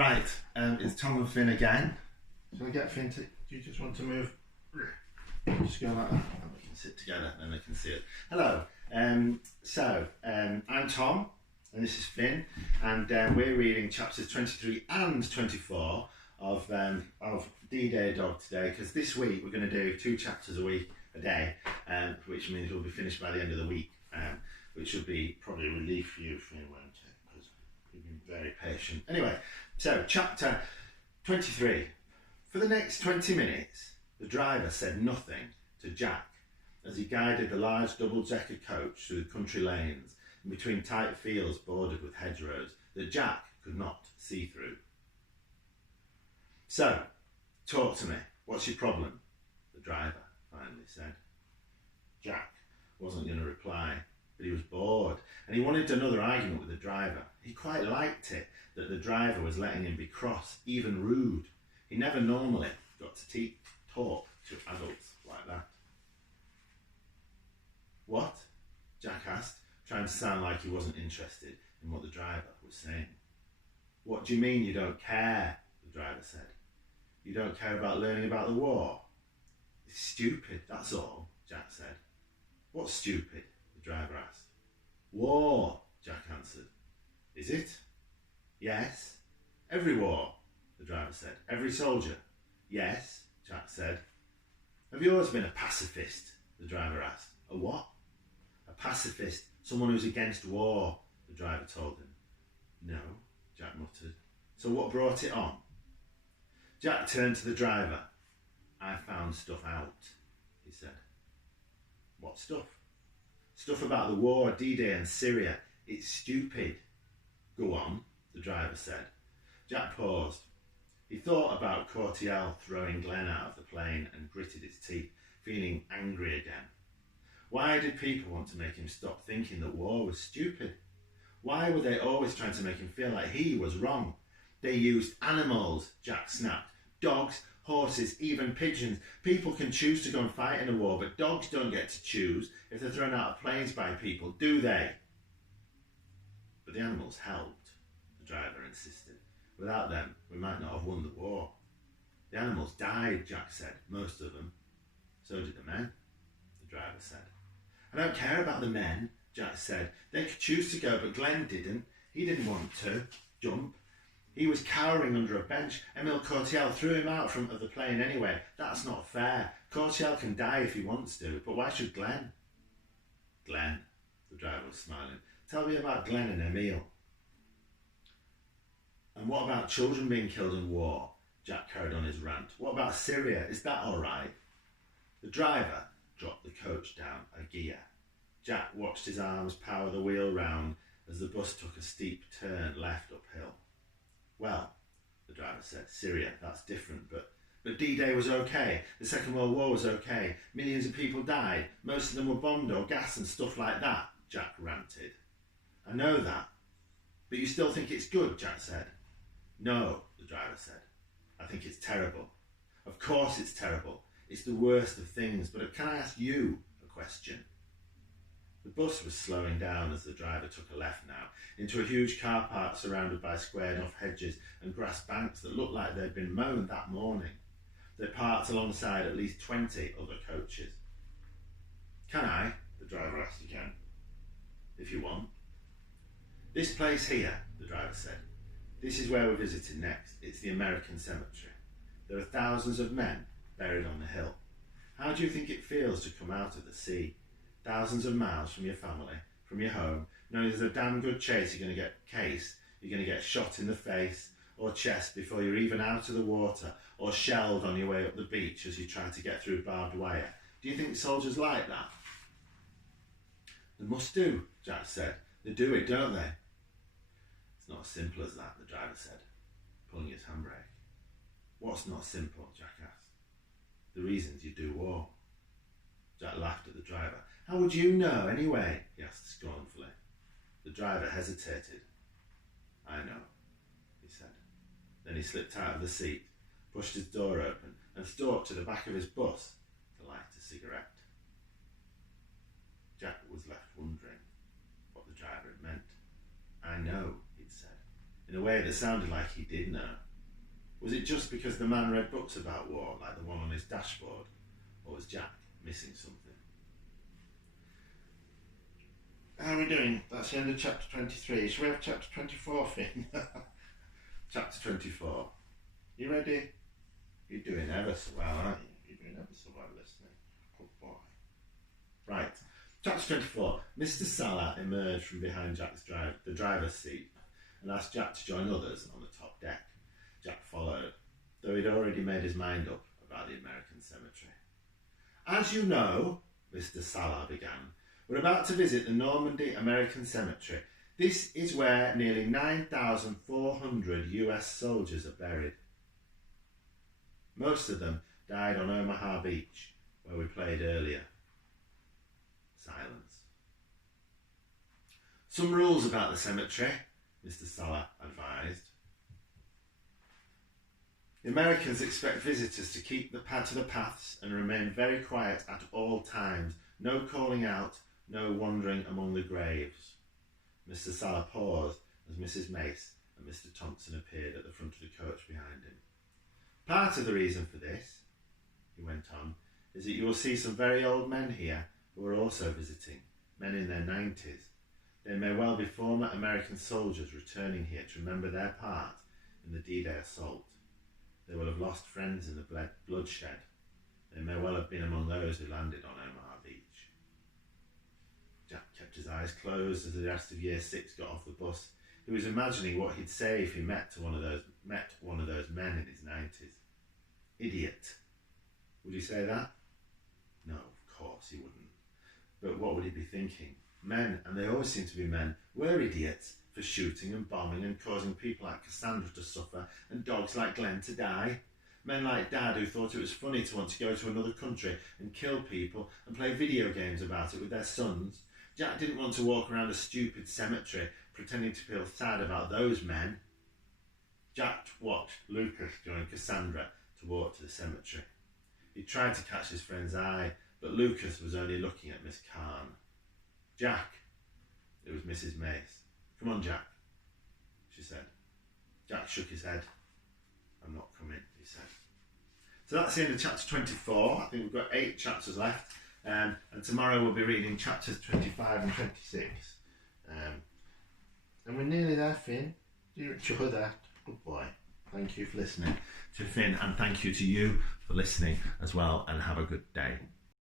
Right, it's Tom and Finn again. Shall I get Finn to... Do you just want to move? Just go like that. And we can sit together and they can see it. Hello. I'm Tom and this is Finn, and we're reading chapters 23 and 24 of D-Day Dog today, because this week we're going to do 2 chapters a day, which means we'll be finished by the end of the week, which will be probably a relief for you, Finn, won't it? Because you've been very patient. Anyway, so chapter 23. For the next 20 minutes, the driver said nothing to Jack as he guided the large double-decker coach through the country lanes and between tight fields bordered with hedgerows that Jack could not see through. So, talk to me. What's your problem? The driver finally said. Jack wasn't going to reply, but he was bored and he wanted another argument with the driver. He quite liked it that the driver was letting him be cross, even rude. He never normally got to talk to adults like that. What? Jack asked, trying to sound like he wasn't interested in what the driver was saying. What do you mean you don't care? The driver said. You don't care about learning about the war? It's stupid, that's all, Jack said. What's stupid? The driver asked. War, Jack answered. Is it? Yes. Every war, the driver said. Every soldier? Yes, Jack said. Have you always been a pacifist? The driver asked. A what? A pacifist, someone who's against war, the driver told him. No, Jack muttered. So what brought it on? Jack turned to the driver. I found stuff out, he said. What stuff? Stuff about the war, D-Day and Syria. It's stupid. Go on, the driver said. Jack paused. He thought about Courtiel throwing Glenn out of the plane and gritted his teeth, feeling angry again. Why did people want to make him stop thinking that war was stupid? Why were they always trying to make him feel like he was wrong? They used animals, Jack snapped. Dogs, horses, even pigeons. People can choose to go and fight in a war, but dogs don't get to choose if they're thrown out of planes by people, do they? But the animals helped, the driver insisted. Without them, we might not have won the war. The animals died, Jack said, most of them. So did the men, the driver said. I don't care about the men, Jack said. They could choose to go, but Glenn didn't. He didn't want to jump. He was cowering under a bench. Emile Courtiel threw him out of the plane anyway. That's not fair. Courtiel can die if he wants to, but why should Glenn? Glenn, the driver was smiling. Tell me about Glenn and Emile. And what about children being killed in war? Jack carried on his rant. What about Syria? Is that all right? The driver dropped the coach down a gear. Jack watched his arms power the wheel round as the bus took a steep turn left uphill. Well, the driver said, Syria, that's different, but D-Day was okay. The Second World War was okay. Millions of people died. Most of them were bombed or gas and stuff like that, Jack ranted. I know that. But you still think it's good, Jack said. No, the driver said. I think it's terrible. Of course it's terrible. It's the worst of things, but can I ask you a question? The bus was slowing down as the driver took a left now, into a huge car park surrounded by squared-off hedges and grass banks that looked like they'd been mown that morning. They parked alongside at least 20 other coaches. Can I? The driver asked again. If you want. This place here, the driver said. This is where we're visiting next. It's the American cemetery. There are thousands of men buried on the hill. How do you think it feels to come out of the sea? Thousands of miles from your family, from your home, knowing there's a damn good chance you're going to get cased, you're going to get shot in the face or chest before you're even out of the water, or shelled on your way up the beach as you try to get through barbed wire. Do you think soldiers like that? They must do, Jack said. They do it, don't they? It's not as simple as that, the driver said, pulling his handbrake. What's not simple? Jack asked. The reasons you do war. Jack laughed at the driver. How would you know anyway? He asked scornfully. The driver hesitated. I know, he said. Then he slipped out of the seat, pushed his door open and stalked to the back of his bus to light a cigarette. Jack was left wondering what the driver had meant. I know, he'd said. in a way that sounded like he did know. Was it just because the man read books about war, like the one on his dashboard, or was Jack missing something? How are we doing? That's the end of chapter 23. Should we have chapter 24, Finn? Chapter 24. You ready? You're doing ever so well, aren't you? You're doing ever so well listening. Good boy. Right. Chapter 24. Mr. Salah emerged from behind Jack's the driver's seat and asked Jack to join others on the top deck. Jack followed, though he'd already made his mind up about the American cemetery. As you know, Mr. Salah began, we're about to visit the Normandy American Cemetery. This is where nearly 9,400 US soldiers are buried. Most of them died on Omaha Beach, where we played earlier. Silence. Some rules about the cemetery, Mr. Salah advised. The Americans expect visitors to keep to the paths and remain very quiet at all times. No calling out, no wandering among the graves. Mr. Salah paused as Mrs. Mace and Mr. Thompson appeared at the front of the coach behind him. Part of the reason for this, he went on, is that you will see some very old men here who are also visiting, men in their 90s. They may well be former American soldiers returning here to remember their part in the D-Day assault. They will have lost friends in the bloodshed. They may well have been among those who landed on Omaha Beach. Jack kept his eyes closed as the rest of Year 6 got off the bus. He was imagining what he'd say if he met one of those men in his 90s. Idiot. Would he say that? No, of course he wouldn't. But what would he be thinking? Men, and they always seem to be men, were idiots for shooting and bombing and causing people like Cassandra to suffer and dogs like Glenn to die. Men like Dad who thought it was funny to want to go to another country and kill people and play video games about it with their sons. Jack didn't want to walk around a stupid cemetery pretending to feel sad about those men. Jack watched Lucas join Cassandra to walk to the cemetery. He tried to catch his friend's eye, but Lucas was only looking at Miss Carn. Jack. It was Mrs. Mace. Come on, Jack, she said. Jack shook his head. I'm not coming, he said. So that's the end of chapter 24. I think we've got 8 chapters left. And tomorrow we'll be reading chapters 25 and 26. And we're nearly there, Finn. Do you enjoy that? Good boy. Thank you for listening to Finn, and thank you to you for listening as well, and have a good day.